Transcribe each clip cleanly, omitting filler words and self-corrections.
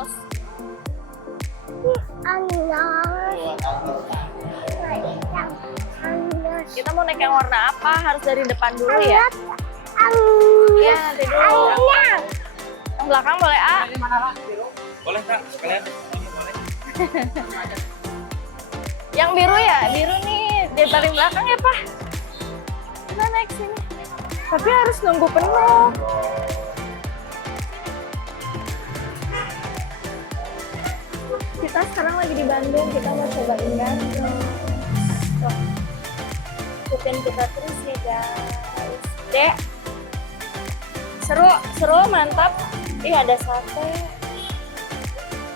bandros. Kita mau naik yang warna apa? Harus dari depan dulu ya? Iya, nanti dulu. Yang belakang boleh, A? Boleh Kak, sekalian. Boleh. Yang biru ya? Biru nih, di paling belakang ya, Pak? Kita naik sini. Tapi harus nunggu penuh. Kita sekarang lagi di Bandung, kita mau cobain Bandung. Tuh. Ikutin kita terus ya, guys. Dek. Seru, mantap. Ih, ada sate.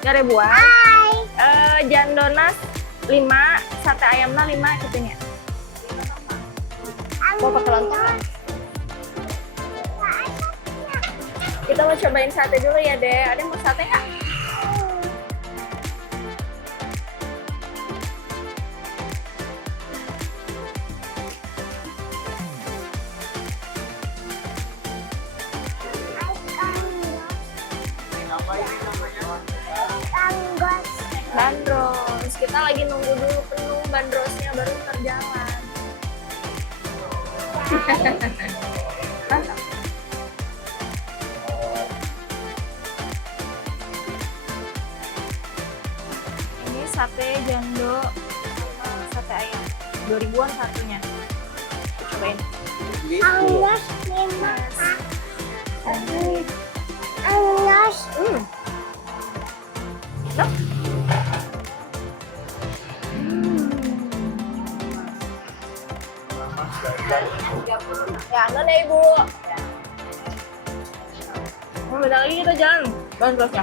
Gak ribuan. Jandonas 5, sate ayamnya 5 ikutin ya. Mau pakai lontong. Kita mau cobain sate dulu ya, Dek. Ada mau sate nggak? Bandros. Kita lagi nunggu dulu penuh bandrosnya baru terjalan. Mantap. Ini sate jando sama sate ayam. 2000-an satunya. Cobain. Loh. Ya, non ya Ibu. Bentar lagi kita jalan bandrosnya.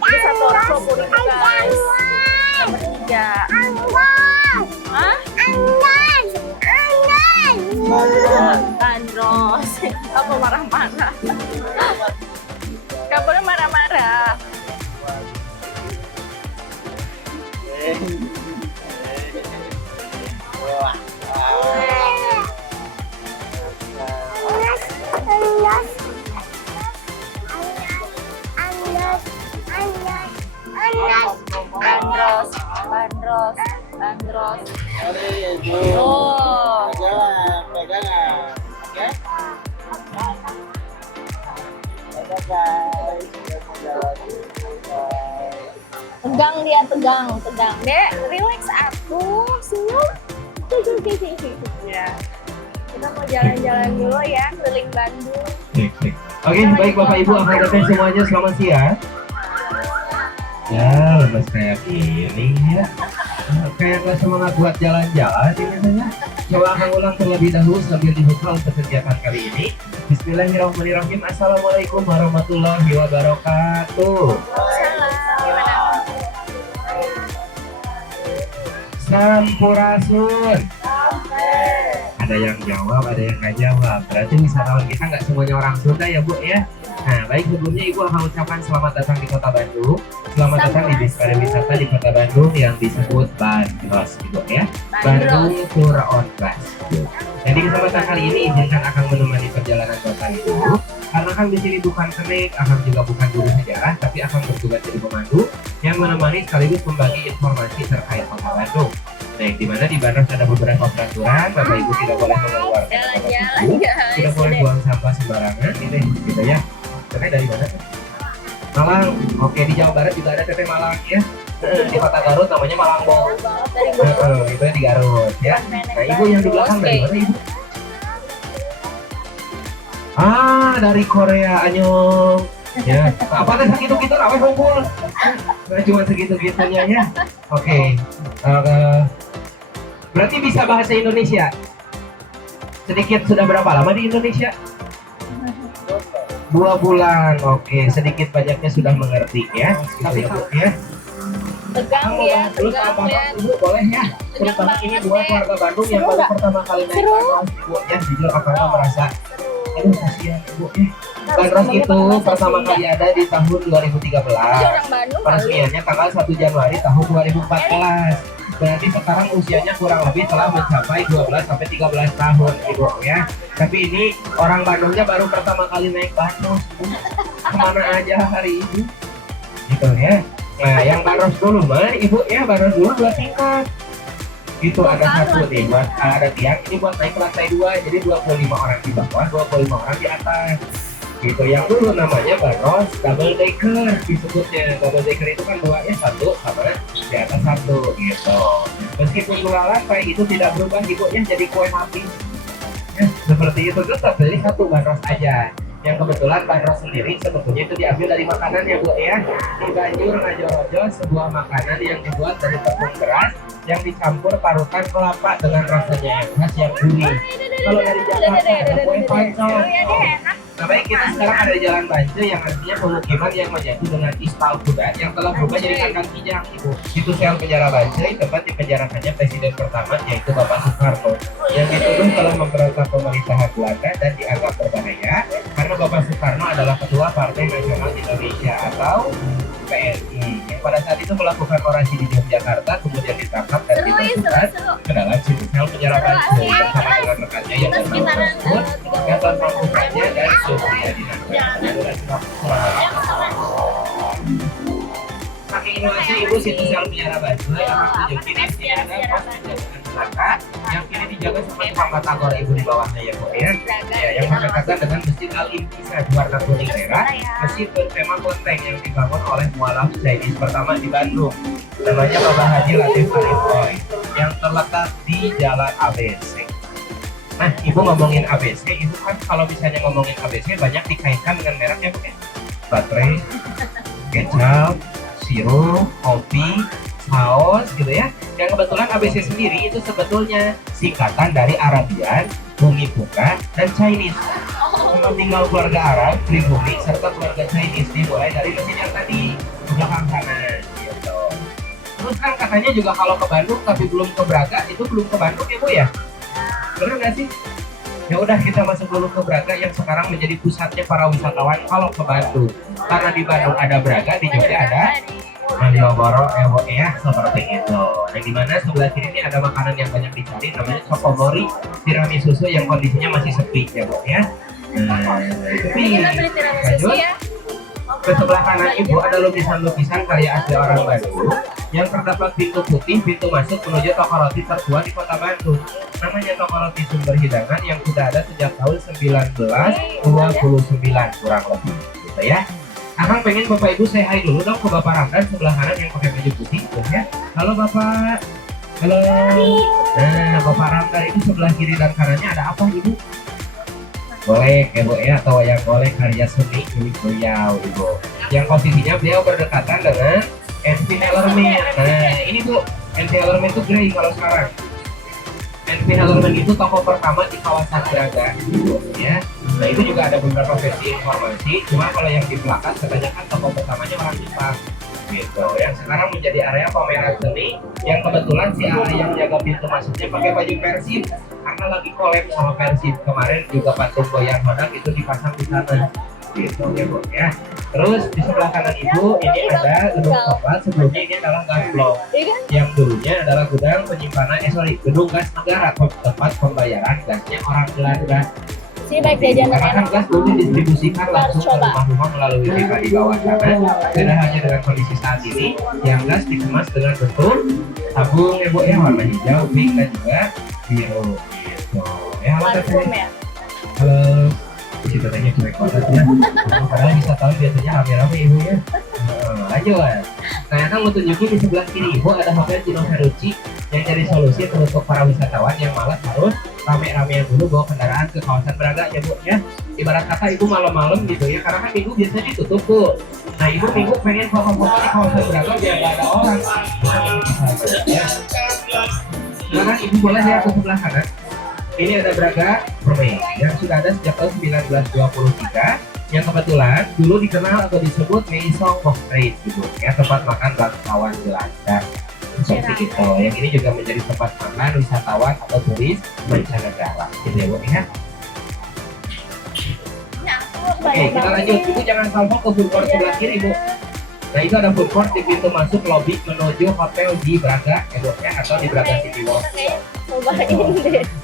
Ini satu orang 20.000 guys. Nomor 3. Hah? Bandros. Apa marah-marah? Gak boleh marah-marah. Bandros. Oh. Pegangan. Oke. Tegang dia, tegang. Dek, relax atuh, senyum. Ya. Kita mau jalan-jalan dulu ya, keliling Bandung. Oke, baik Bapak Ibu, akang semuanya selamat siang. Ya, lemes kayak gini ya. Kayak gak semangat buat jalan-jalan ini katanya. Coba akan ulang terlebih dahulu sambil dibuka untuk kegiatan kali ini. Bismillahirrahmanirrahim. Assalamualaikum warahmatullahi wabarakatuh. Sampurasun. Ada yang jawab, ada yang nggak jawab. Berarti wisatawan kita nggak semuanya orang Sunda ya Bu ya. Nah, baik, sebelumnya Ibu akan ucapkan selamat datang di Kota Bandung. Selamat datang di bis pariwisata di Kota Bandung yang disebut Bandros, Ibu ya. Bandung Tour on Bus. Jadi kesempatan kali ini izinkan akan menemani perjalanan Bapak Ibu. Karena kan di sini bukan kenik, akan juga bukan guru sejarah, tapi akan bertugas jadi pemandu yang menemani sekaligus membagi informasi terkait Kota Bandung. Nah, di mana di Bandung ada beberapa peraturan, Bapak Ibu tidak boleh mengeluarkan tidak boleh buang sampah sembarangan, ini gitu ya. Teteh dari mana tuh? Malang. Oke, di Jawa Barat juga ada Teteh Malang ya. Di Kota Garut namanya Malangbong. Itu di Garut ya. Nah, Ibu yang di belakang dari mana Ibu? Dari Korea Anyong. Ya, apa teh segitu-gitu rawe hunkul. Nah, cuma segitu-gitunya ya. Oke. Berarti bisa bahasa Indonesia? Sedikit, sudah berapa lama di Indonesia? 2 bulan. Oke, sedikit banyaknya sudah mengerti ya. Tapi ya. Tegang ya, tegang ya. Ibu boleh ya. terutama ini buat deh. warga Bandung yang Seru baru nggak? pertama kali naik Seru. bandros ibu ya, jujur akan merasa aduh kasihan ibu ya. Harus Bandros ngomongnya itu pakai bahasa pertama Sunda. kali ada di tahun 2013. Jadi orang Bandung kali. Peresmiannya tanggal 1 Januari tahun 2014. Berarti sekarang usianya kurang lebih telah mencapai 12 sampai 13 tahun ibu ya. Tapi ini orang Bandungnya baru pertama kali naik bandros. Kemana aja hari ini? Gitu ya. Nah yang bandros dulu mah ibu ya, bandros dulu 2 tingkat. Itu ada satu nih buat ada tiang ini buat naik ke lantai 2, jadi 25 orang di bawah, 25 orang di atas. Gitu yang dulu namanya bandros double decker disebutnya. Double decker itu kan dua ya, satu sama di atas satu gitu. Meskipun dua lantai itu tidak berubah ibunya jadi kue api ya, seperti itu tetap jadi satu bandros aja. Yang kebetulan bandros sendiri sebetulnya itu diambil dari makanan ya bu ya. Di Banjur Ngajorojo sebuah makanan yang dibuat dari tepung beras yang dicampur parutan kelapa dengan rasanya yang khas yang gurih. Kalau dari Jakarta ada kue pancong. Nah baik, kita sekarang ada di Jalan Banjir yang artinya pemukiman yang menyatu dengan Istal Kuda yang telah berubah jadi kandang kijang ibu. Itu sel penjara Banjir, tempat dipenjarakannya presiden pertama yaitu Bapak Soekarno yang dituduh telah memberontak pemerintahan Belanda dan dianggap berbahaya karena Bapak Soekarno adalah ketua Partai Nasional Indonesia atau PNI yang pada saat itu melakukan orasi di Yogyakarta kemudian ditangkap dan dimasukkan ke dalam situ sel penjara Banjir bersama dengan rekannya yang bernama Masud, Gatot Mangkupnya dan Supriyadi Saking Indonesia ibu situ sel penjara Banjir yang tunjukin di ada pos penjagaan belaka yang kini dijaga sama tukang batagor ibu di bawahnya ya bu ya. Yang berdekatan dengan Masjid Al-Intisad warna kuning merah, masjid bertema Kelenteng yang dibangun oleh mualaf Chinese pertama di Bandung. Namanya Bapak Haji Latif Arif Boy yang terletak di Jalan ABC. Nah, ibu ngomongin ABC itu kan kalau misalnya ngomongin ABC banyak dikaitkan dengan merek ya bu ya. Baterai, kecap, sirup, kopi, saus gitu ya. Yang kebetulan ABC sendiri itu sebetulnya singkatan dari Arabian, Bumi Buka, dan Chinese. Cuma tinggal keluarga Arab, pribumi, serta keluarga Chinese dimulai dari mesin yang tadi ke belakang kanan gitu. Terus kan katanya juga kalau ke Bandung tapi belum ke Braga itu belum ke Bandung ya bu ya? Bener nggak sih? Ya udah kita masuk dulu ke Braga yang sekarang menjadi pusatnya para wisatawan kalau ke Bandung. Karena di Bandung ada Braga, di Jogja ada Malioboro ya seperti itu. Nah dimana sebelah kiri ini ada makanan yang banyak dicari namanya Sokomori tiramisu yang kondisinya masih sepi ya bu ya. Tapi Kita beli tiramisu ya. ke sebelah kanan ibu ada lukisan-lukisan karya asli orang Bandung yang terdapat pintu putih, pintu masuk menuju toko roti tertua di kota Bandung. Namanya toko roti Sumber Hidangan yang sudah ada sejak tahun 1929 kurang lebih gitu ya. Akang pengen Bapak Ibu say hi dulu dong ke Bapak Ramdan sebelah kanan yang pakai baju putih gitu ya. Halo Bapak. Halo. Nah, Bapak Ramdan itu sebelah kiri dan kanannya ada apa Ibu? Golek ya Bu ya, atau wayang golek karya seni milik beliau Ibu. Yang posisinya beliau berdekatan dengan NV Hellerman. Nah, ini Bu, NV Hellerman itu grey kalau sekarang. NV Hellerman itu toko pertama di kawasan Braga Ibu ya. Nah itu juga ada beberapa versi informasi, cuma kalau yang di belakang kebanyakan toko pertamanya orang Jepang gitu. Yang sekarang menjadi area pameran seni yang kebetulan si area yang jaga pintu masuknya pakai baju Persib karena lagi collab sama Persib. Kemarin juga patung goyang hodang itu dipasang di sana gitu ya Bu ya. Terus di sebelah kanan Ibu ini ada gedung kapal, sebelumnya ini adalah gas blok yang dulunya adalah gudang penyimpanan gedung gas negara, tempat pembayaran gasnya orang Belanda. Sini baik jajanan Karena kan enak. gas dulu didistribusikan langsung ke rumah-rumah melalui pipa di bawah sana. Tidak hanya dengan kondisi saat ini, yang gas dikemas dengan bentuk tabung ya Bu ya, warna hijau, pink dan juga biru gitu. Ya halo Parfum Teteh. ya. Halo. Isi Tetehnya cuek banget ya. Padahal bisa tahu biasanya rame-rame Ibu ya. Lanjut. Nah, Kang mau tunjukin di sebelah kiri Ibu ada Hotel Cino Ferrucci yang jadi solusi untuk para wisatawan yang malas harus rame-rame dulu bawa kendaraan ke kawasan Braga ya Bu ya. Ibarat kata Ibu malam-malam gitu ya, karena kan Minggu biasanya ditutup tuh. Nah Ibu Minggu pengen foto-foto di kawasan Braga biar nggak ada orang ya. Sekarang Ibu boleh lihat ke sebelah kanan. Ini ada Braga Permai yang sudah ada sejak tahun 1923 yang kebetulan dulu dikenal atau disebut Maison of Trade gitu ya, tempat makan bangsawan Belanda. seperti itu. Yang ini juga menjadi tempat makan wisatawan atau turis mancanegara. Gitu ya Bu ya. Oke, kita lanjut. Ibu jangan salpok ke food court sebelah kiri Bu. Nah itu ada food court di pintu masuk lobi menuju hotel di Braga, ya atau di Braga City Walk.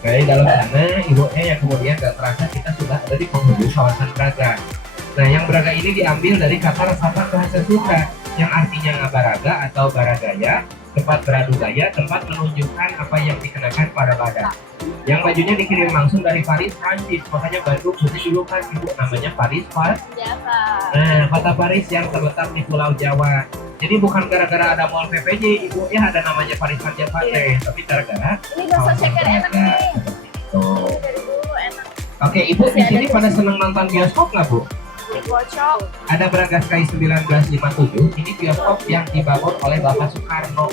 Nah di dalam sana ibunya yang kemudian gak terasa kita sudah ada di penghujung kawasan Braga. Nah yang Braga ini diambil dari kata resapan bahasa Sunda yang artinya ngabaraga atau baragaya, tempat beradu gaya, tempat menunjukkan apa yang dikenakan pada badan. Yang bajunya dikirim langsung dari Paris, Prancis, makanya Bandung putih dulu kan ibu namanya Paris, Pak. Nah, kota Paris yang terletak di Pulau Jawa. Jadi bukan gara-gara ada mall PPJ, ibu ya ada namanya Paris Saja Pate, tapi gara-gara Ini bakso ceker enak nih. itu. Dari dulu enak. Oke, ibu di sini pada seneng nonton bioskop nggak bu? Di Kocok. Ada Braga Sky 1957, ini bioskop yang dibangun oleh Bapak Soekarno.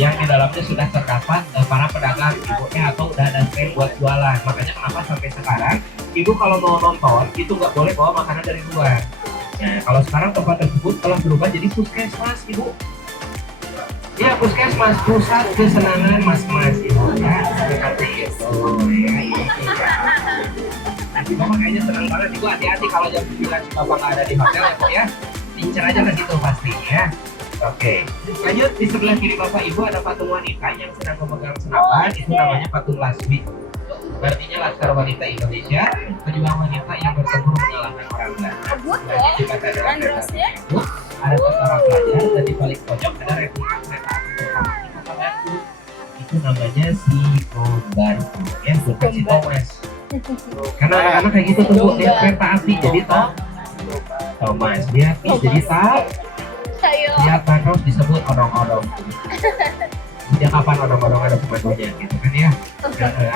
Yang di dalamnya sudah terdapat para pedagang ibunya atau udah ada stand buat jualan. Makanya kenapa sampai sekarang ibu kalau mau nonton itu nggak boleh bawa makanan dari luar. Nah kalau sekarang tempat tersebut telah berubah jadi puskesmas ibu. Ya puskesmas, pusat kesenangan mas-mas ibu ya seperti itu. Nanti bapak kayaknya senang banget ibu, hati-hati kalau jam 9 bapak nggak ada di hotel ya bu ya. Incer aja ke situ pasti ya. Oke, lanjut di sebelah kiri bapak ibu ada patung wanita yang sedang memegang senapan, itu namanya patung Laswi. Artinya Laskar Wanita Indonesia, pejuang wanita yang bertempur mengalahkan orang Belanda. Nah, juga ada ada tentara pelajar dan di balik pojok ada replika kereta api berfungsi kota Batu. Itu namanya si Batu, ya bukan si Thomas. Karena anak-anak kayak gitu tuh dia kereta api jadi Thomas, dia jadi lihat terus disebut odong-odong. Sejak kapan odong-odong ada komandonya gitu kan ya?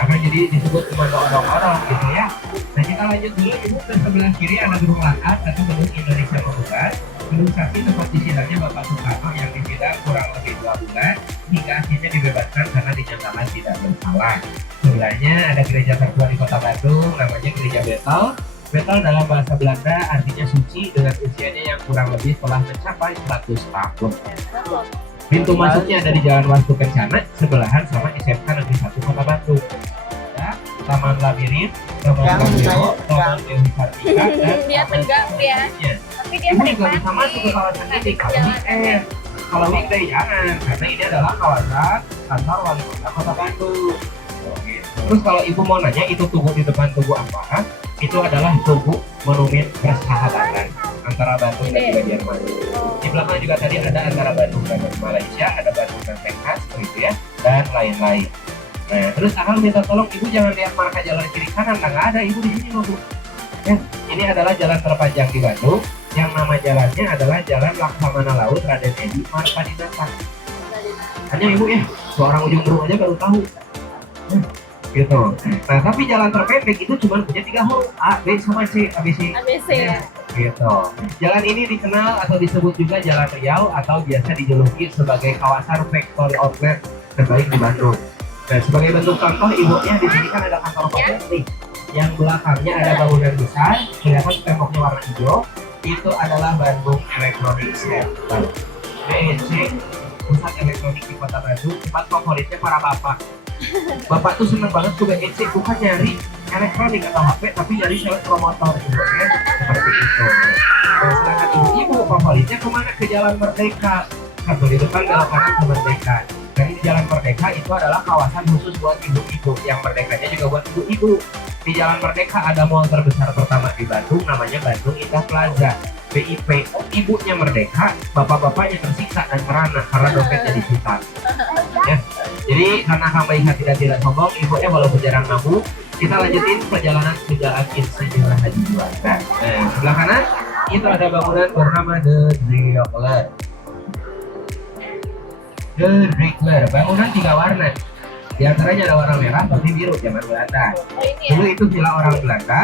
Akan jadi disebut komando odong-odong gitu ya. Nah kita lanjut dulu ibu ke sebelah kiri ada gedung lakat atau gedung Indonesia Membuka. Gedung saksi tempat disidangnya Bapak Soekarno yang disidang kurang lebih 2 bulan hingga akhirnya dibebaskan karena dinyatakan tidak bersalah. Sebelahnya ada gereja tertua di Kota Bandung namanya Gereja Betel. Betel dalam bahasa Belanda artinya suci dengan usianya yang kurang lebih telah mencapai 100 tahun. Pintu masuknya ada di Jalan Wastu Kencana sebelahan sama SMK Negeri 1 Kota Bandung. Ya, Taman Labirin, Taman Kambeo, Taman Dewi Kartika dan Dia tegang ya. Tapi dia Ibu nggak bisa masuk ke kawasan ini kalau weekend. Kalau weekday jangan, karena ini adalah kawasan kantor wali kota Kota Bandung. Terus kalau ibu mau nanya itu tugu di depan tugu apa? Itu adalah tugu monumen persahabatan antara Bandung dan juga Jerman. Di belakang juga tadi ada antara Bandung dan Malaysia, ada Bandung dan Texas, begitu ya, dan lain-lain. Nah, terus akang minta tolong ibu jangan lihat marka jalan kiri kanan, nggak ada ibu di sini loh bu. Ya, ini adalah jalan terpanjang di Bandung, yang nama jalannya adalah Jalan Laksamana Laut Raden Edi Marpadinata. Hanya ibu ya, seorang ujung berung aja baru tahu. Gitu. Nah, tapi jalan terpendek itu cuma punya 3 huruf A, B, sama C, ABC. ya. Gitu. Jalan ini dikenal atau disebut juga Jalan Riau atau biasa dijuluki sebagai kawasan factory outlet terbaik di Bandung. Dan sebagai bentuk contoh ibunya di sini kan ada kantor Kopernik. Yang belakangnya ada bangunan besar, kelihatan temboknya warna hijau. Itu adalah Bandung Electronics Center. BEC, pusat elektronik di Kota Bandung, tempat favoritnya para bapak. Bapak tuh seneng banget ke BEC, bukan nyari elektronik atau HP, tapi nyari sales promotor gitu ya, seperti itu. Dan sedangkan ibu-ibu favoritnya kemana? Ke Jalan Merdeka. Atau di depan belok kanan ke Merdeka. Dan di Jalan Merdeka itu adalah kawasan khusus buat ibu-ibu, yang Merdekanya juga buat ibu-ibu. Di Jalan Merdeka ada mall terbesar pertama di Bandung, namanya Bandung Indah Plaza. BIP, ibunya Merdeka, bapak-bapaknya tersiksa dan merana karena dompetnya disita. Ya. Jadi karena Kang Baik Hati dan tidak sombong, ibunya walaupun jarang nabung, kita lanjutin perjalanan sejarah Haji Juanda. Sebelah kanan itu ada bangunan bernama The Drickler. The Drickler, bangunan 3 warna. Di antaranya ada warna merah, putih, biru zaman Belanda. Dulu itu villa orang Belanda,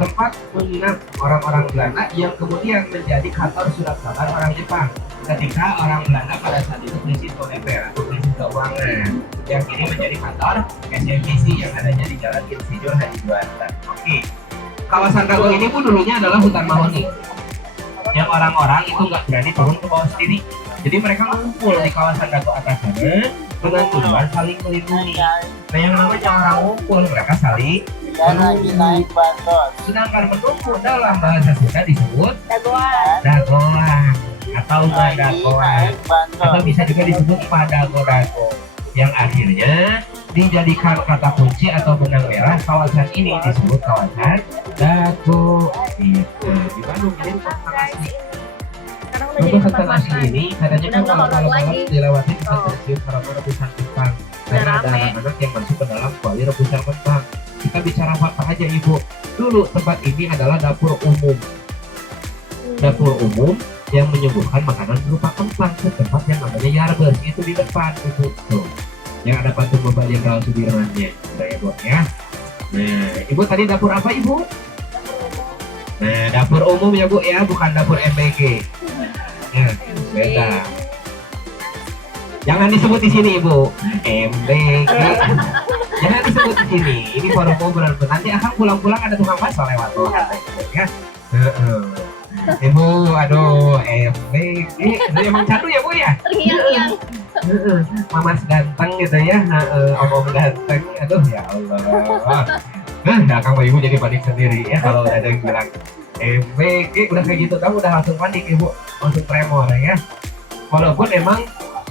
tempat menginap orang-orang Belanda yang kemudian menjadi kantor surat kabar orang Jepang ketika orang Belanda pada saat itu krisis moneter atau krisis keuangan, yang kini menjadi kantor SMBC yang adanya di Jalan Insinyur Haji Juanda. Oke, kawasan Dago ini pun dulunya adalah hutan mahoni yang orang-orang itu nggak berani turun ke bawah sendiri Jadi mereka ngumpul di kawasan Dago atas sana dengan tujuan saling melindungi. Nah yang namanya orang ngumpul mereka saling Dan lagi naik bandot. sedangkan menunggu dalam bahasa Sunda disebut Dagoan. dagoan atau Lagi madagoan naik bandot. atau bisa juga disebut padago-dago yang akhirnya dijadikan kata kunci atau benang merah kawasan ini disebut kawasan Dago. Gitu. Di Bandung ini tempat asli. Sekarang udah jadi Untuk tempat tempat asli makan. ini katanya Udah kan nggak kalau horor malam lagi. dilewati kita Oh. tercium aroma rebusan kentang karena ada rame. anak-anak yang masuk ke dalam kuali rebusan kentang. Kita bicara fakta aja ibu. Dulu tempat ini adalah dapur umum. Dapur umum yang menyuguhkan makanan berupa kentang ke tempat yang namanya Yarbers itu di depan itu tuh yang ada patung Bapak Jenderal Sudirmannya udah ya bu ya. Nah ibu tadi dapur apa ibu? Nah dapur umum ya bu ya, bukan dapur MBG. Ya beda. Jangan disebut di sini ibu MBG. Jangan disebut di sini. Ini forum ngobrol. Nanti akan pulang-pulang ada tukang bakso lewat tuh ya. Ibu, aduh, MBG, itu emang candu ya bu ya? Terngiang-ngiang. Mamas ganteng gitu ya, om-om ganteng, aduh ya Allah. Nah, kang ibu jadi panik sendiri ya kalau ada yang bilang MBG, udah kayak gitu, kamu udah langsung panik ibu, langsung tremor ya. Walaupun emang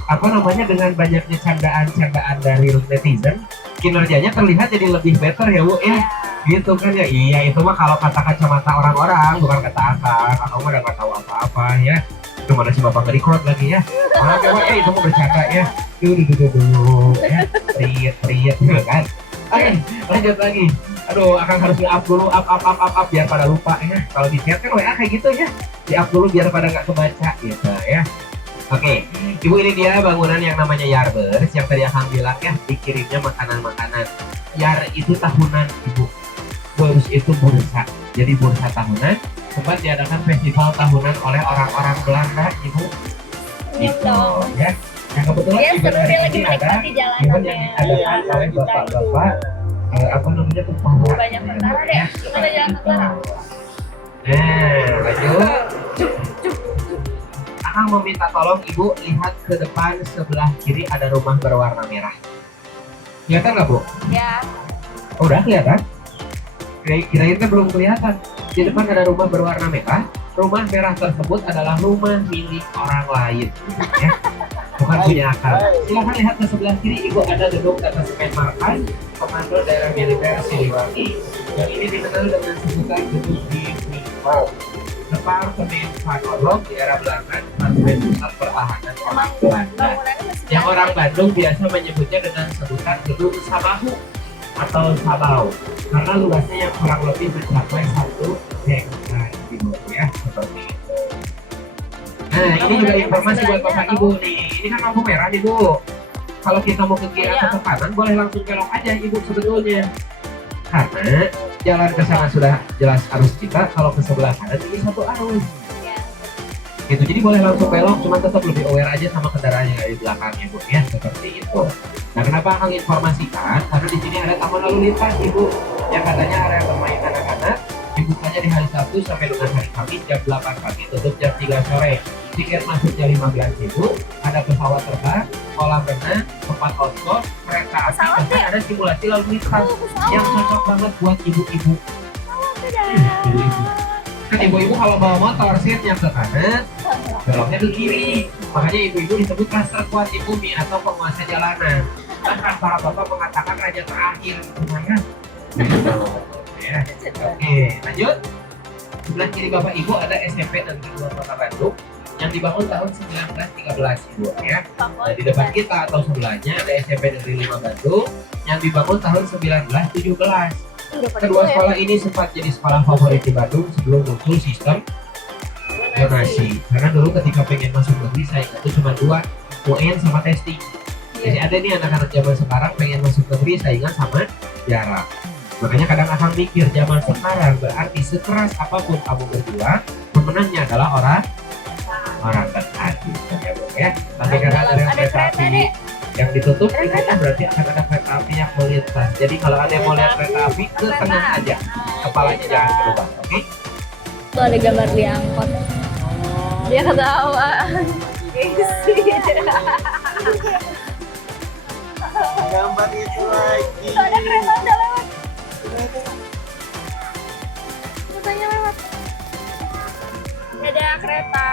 apa namanya dengan banyaknya candaan-candaan dari netizen, kinerjanya terlihat jadi lebih better ya bu ya. Gitu kan ya, iya itu mah kalau kata kacamata orang-orang bukan kata akang, akang mah udah gak tahu apa-apa ya. Itu mana si bapak nge-record lagi ya, maaf ya pak, itu mau bercanda ya. Dulu ya, priet gitu kan. Oke, lanjut lagi. Aduh, akang harus di-up dulu, up biar pada lupa ya. Kalau di chat kan WA kayak gitu ya, di-up dulu biar pada gak kebaca gitu ya. Oke, ibu ini dia bangunan yang namanya Yarbers yang tadi akang bilang ya, dikirimnya makanan-makanan. Yar itu tahunan ibu. Burs itu bursa, jadi bursa tahunan sempat diadakan festival tahunan oleh orang-orang Belanda ibu gitu ya. Yang kebetulan Dia event seru, hari dia lagi ini ada menikmati event yang jalanannya. diadakan oleh bapak-bapak apa namanya tuh Banyak tentara deh. Gimana jalan tentara? Nah lanjut. Akang meminta tolong ibu lihat ke depan sebelah kiri ada rumah berwarna merah. Kelihatan nggak bu? Ya. Oh, udah kelihatan? Kirain belum kelihatan. Di depan ada rumah berwarna merah. Rumah merah tersebut adalah rumah milik orang lain, ya. Bukan punya akang. Silahkan lihat ke sebelah kiri, ibu ada gedung Detasemen Markas Komando Daerah Militer Siliwangi. Yang ini dikenal dengan sebutan gedung Divivo. Departemen Panolog di era Belanda, Departemen Pusat Pertahanan Orang Belanda. Bangunannya masih Yang orang biasa. Bandung biasa menyebutnya dengan sebutan gedung Sabahu atau Sabau karena luasnya yang kurang lebih mencapai 1 hektar ibu ya seperti itu. Nah ini juga informasi buat bapak ibu nih. Ini kan lampu merah nih bu. Kalau kita mau ke kiri atau ke kanan boleh langsung belok aja ibu sebetulnya. Karena jalan ke sana sudah jelas arus kita. Kalau ke sebelah kanan ini satu arus. Ya. Gitu jadi boleh langsung belok, cuma tetap lebih aware aja sama kendaraan yang ada di belakangnya bu ya seperti itu. Nah kenapa akan informasikan? Karena di sini ada taman lalu lintas ibu yang katanya area bermain anak-anak dibukanya di hari Sabtu sampai dengan hari Kamis jam 8 pagi tutup jam 3 sore. Tiket masuknya 15.000, ada pesawat terbang, kolam renang, tempat outdoor, kereta api, Pesawat bahkan ada simulasi lalu lintas Pesawat. yang cocok banget buat ibu-ibu. Ibu-ibu. Kan ibu-ibu kalau bawa motor seatnya ke kanan, beloknya ke kiri. Makanya ibu-ibu disebut klaster kuat di bumi atau penguasa jalanan. Bahkan para bapak mengatakan raja terakhir semuanya. Gitu. Ya. Oke, lanjut. Sebelah kiri bapak ibu ada SMP Negeri 2 Kota Bandung yang dibangun tahun 1913 ibu ya. Nah, di depan kita atau sebelahnya ada SMP Negeri 5 Bandung yang dibangun tahun 1917. Kedua sekolah ini sempat jadi sekolah favorit di Bandung sebelum muncul sistem zonasi. Karena dulu ketika pengen masuk negeri saya itu cuma 2, UN sama testing. Jadi ada nih anak-anak zaman sekarang pengen masuk negeri saingan sama jarak. Makanya kadang akan mikir zaman sekarang berarti sekeras apapun kamu berjuang, pemenangnya adalah orang dekat ya. Tapi karena ada kereta api yang ditutup itu kan berarti akan ada kereta api yang melintas. Jadi kalau ada yang mau lihat kereta api ke tengah aja, kepalanya jangan ke depan, oke? Tuh ada gambar di angkot. Dia ketawa. Gambar itu lagi. Itu ada kereta udah lewat. Keretanya lewat. Ada kereta.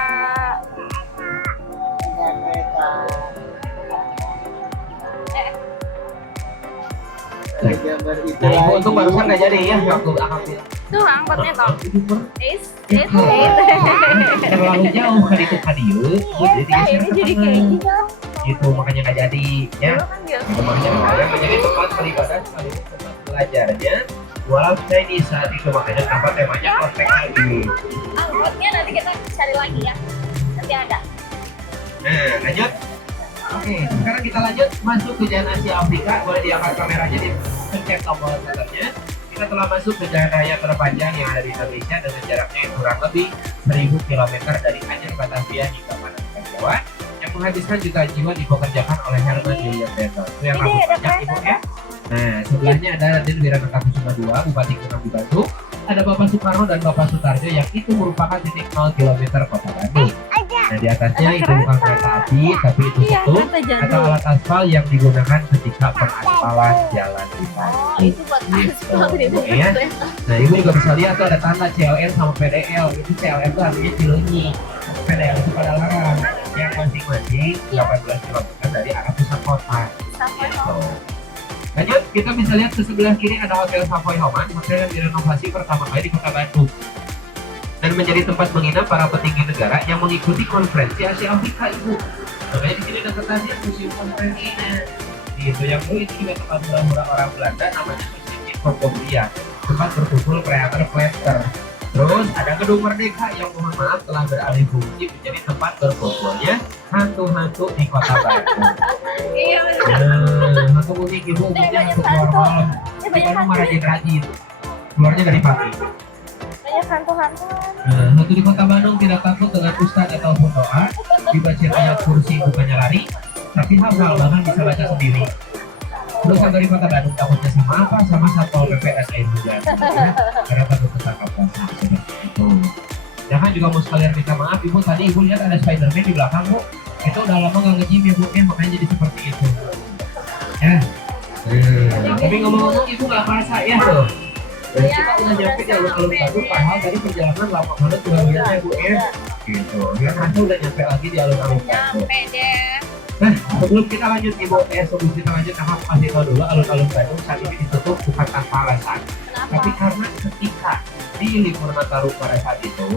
Ada kereta. Ada gambar itu Nah, ibu lagi. untuk barusan nggak jadi ya waktu akapnya. Tuh angkotnya toh. Is. Terlalu jauh kan itu kadiu, jadi digeser ke Jadi kayak tengah. gitu. Gitu makanya nggak jadi ya. Dulu kan dia. Itu makanya kalian menjadi tempat beribadah sekaligus tempat belajarnya. Walau saya di saat itu makanya apa temanya kontek lagi. Angkotnya nanti kita cari lagi ya. Nanti ada. Nah lanjut. Oke, sekarang kita lanjut masuk ke Jalan Asia Afrika. Boleh diangkat kameranya, dipencet tombol senternya. Kita telah masuk ke jalan raya terpanjang yang ada di Indonesia dengan jaraknya yang kurang lebih 1000 km dari Aceh Batavia hingga Panangalan Jawa, yang menghabiskan jutaan jiwa dipekerjakan oleh Herman William Bentol. Itu yang Ini rambut ada panjang ibu kereta, ya. Nah, sebelahnya ada Raden Wiranata Kusuma II, Bupati Gunung Bandung. Ada Bapak Soekarno dan Bapak Sutarjo yang itu merupakan titik 0 km kota Bandung. Nah, di atasnya Ada itu bukan kereta api, tapi itu Iya, setu kereta atau jadul. alat aspal yang digunakan ketika pengaspalan jalan di Oh, Bandung. itu buat aspal di Gitu, ya. Nah, ibu juga bisa lihat tuh ada tanda CLN sama PDL. Itu CLN itu artinya Cileunyi, PDL itu Padalarang, yang masing-masing 18 km dari arah pusat kota. Sampai Gitu. Lanjut, kita bisa lihat ke sebelah kiri ada Hotel Savoy Homan, hotel yang direnovasi pertama kali di kota Bandung dan menjadi tempat menginap para petinggi negara yang mengikuti konferensi Asia Afrika itu. Makanya di sini ada ketasnya museum konferensinya. Itu yang dulu itu juga tempat murah-murah orang Belanda, namanya Museum Concordia, tempat berkumpul kreator Plaster. Terus ada Gedung Merdeka yang mohon maaf telah beralih fungsi menjadi tempat berkumpulnya hantu-hantu di kota Bandung. Iya. Hantu unik ibu umumnya hantu keluar malam. Di Bandung mah rajin-rajin. Keluarnya dari pagi. Banyak hantu-hantuan. Nah, hantu di kota Bandung tidak takut dengan ustaz ataupun doa. Dibaca ayat kursi bukannya lari, tapi hafal bahkan bisa baca sendiri. Terus yang dari kota Bandung takutnya sama apa? Sama Satpol PP dan air hujan. Ya, karena takut ketangkap basah seperti itu. Jangan juga mau sekalian minta maaf, ibu tadi ibu lihat ada Spiderman di belakang bu. Itu udah lama nggak nge-gym ya bu, ya makanya jadi seperti itu. Ya. Tapi ngomong-ngomong ibu nggak merasa ya tuh. Dan Ya, kita udah nyampe di alun-alun sampai Bandung, dia. padahal tadi perjalanan lama banget tuh ya bu ya. Gitu. Ya nanti udah nyampe lagi di alun-alun Bandung. Nyampe deh. Nah, sebelum kita lanjut ibu, sebelum kita lanjut, aku kasih tahu dulu alun-alun Bandung saat ini ditutup bukan tanpa alasan, tapi Kenapa? karena ketika di libur Nataru pada saat itu,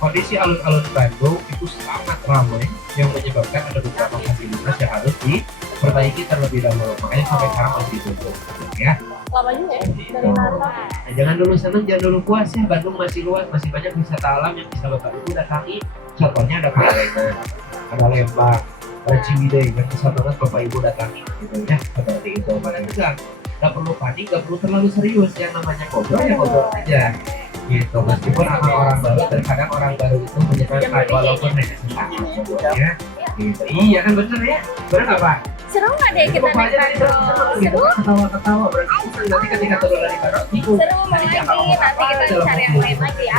kondisi alun-alun Bandung itu sangat ramai yang menyebabkan ada beberapa fasilitas yang harus diperbaiki terlebih dahulu, makanya sampai sekarang masih ditutup, ya. Lama juga ya dari Gitu. Natal. Nah, jangan dulu seneng, jangan dulu puas ya. Bandung masih luas, masih banyak wisata alam yang bisa bapak ibu datangi. Contohnya ada Pangalengan, ada Lembang, ada Ciwidey yang bisa banget bapak ibu datangi. Gitu ya, seperti itu. Pada tegang, nggak perlu panik, nggak perlu terlalu serius. Yang namanya ngobrol ya ngobrol aja. Gitu. Meskipun sama orang baru, terkadang orang baru itu menyenangkan walaupun hanya sesaat. Ya. Gitu. Iya kan bener ya, bener nggak Pak? Seru nggak deh kita naik Bandung? Gitu, Seru. ketawa-ketawa berarti nanti ketika turun dari Bandung bingung. Seru mau lagi. Nanti kita cari yang lain lagi ya.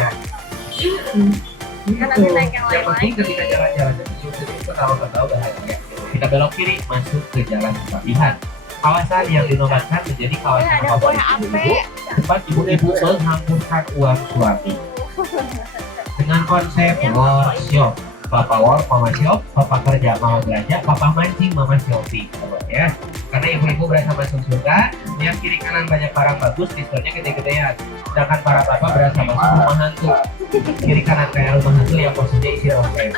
Kan nanti naik yang lain penting lagi. ketika jalan-jalan itu ketawa-ketawa bahagia. Kita belok kiri masuk ke jalan Kepatihan. Kawasan yang dinobatkan menjadi kawasan Ada favorit buah ibu-ibu, ape. tempat ibu-ibu menghamburkan uang suami dengan konsep workshop. Papa work, mama shop, papa kerja, mama belanja, papa mancing, mama shopping, ya. Karena ibu-ibu berasa masuk surga, yang kiri kanan banyak barang bagus, diskonnya gede-gedean. Sedangkan para bapak berasa masuk rumah hantu. Kiri kanan kayak rumah hantu yang posisinya isi roket.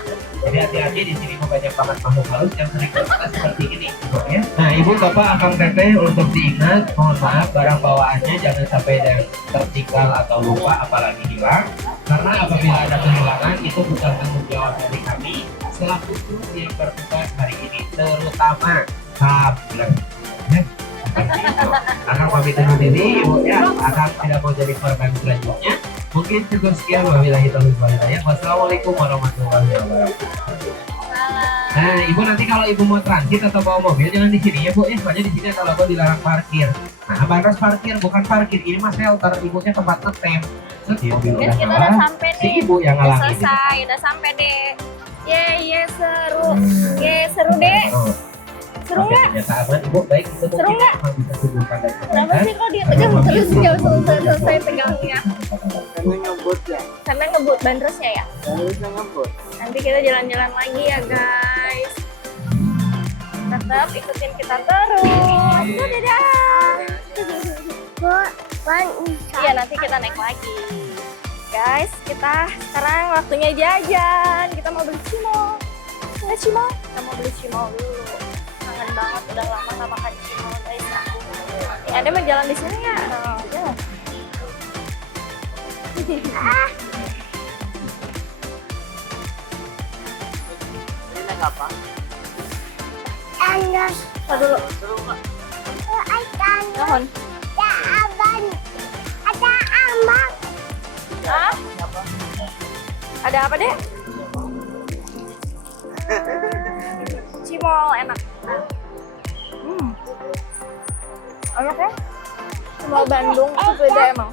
Jadi hati-hati di sini banyak banget makhluk halus yang sering berkata seperti ini, ya. Nah, ibu bapak akang teteh untuk diingat, mohon maaf barang bawaannya jangan sampai ada yang tertinggal atau lupa, apalagi hilang. Karena apabila ada kehilangan itu bukan tanggung jawab dari kami selaku kru yang bertugas hari ini, terutama tablet. Ya, seperti itu. Akan pamit undur diri, ibu ya. Akan tidak mau jadi korban selanjutnya. Mungkin cukup sekian. Wabillahi taufiq wal hidayah. Wassalamualaikum warahmatullahi wabarakatuh. Nah, ibu nanti kalau ibu mau transit atau bawa mobil jangan di sini ya bu ya. Soalnya di sini ada logo dilarang parkir. Nah, batas parkir bukan parkir, ini mah shelter. Ibunya tempat ngetem. Terus mobil Guys, udah kita udah ngalah, sampai si nih. ibu yang Udah ngalangin. selesai, udah sampai deh. Ye seru. Ye seru deh. Seru Oke, nggak? ternyata aman ibu. Baik, itu Seru mungkin nggak? akan bisa sebutkan dari Kenapa komentar. sih kok dia tegang terus nggak selesai tegangnya? Karena ngebut ya. Karena ngebut bandrosnya ya. Harusnya ngebut. Nanti kita jalan-jalan lagi ya guys. Tetap ikutin kita terus. Dadah. Iya nanti kita naik lagi. Guys, kita sekarang waktunya jajan. Kita mau beli cimol. Nggak cimol? Kita mau beli cimol dulu. Kangen banget udah lama nggak makan cimol guys. Nih, Anda mau jalan di sini ya? Oh, jalan. Ini naik apa? Tar dulu. Seru nggak? Mohon. Ah? Ada apa deh? Cimol enak. Enak ya? Cimol Bandung itu beda emang.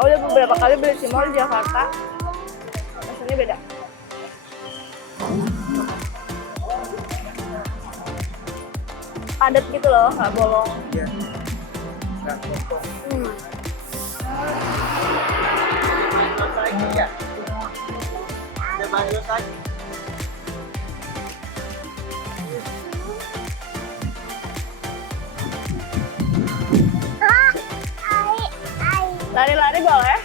Aku udah beberapa kali beli cimol di Jakarta. Rasanya beda. Padat gitu loh, nggak bolong. Iya. Nggak potong. Bandros lagi ya? Ada bandros lagi. Lari-lari boleh?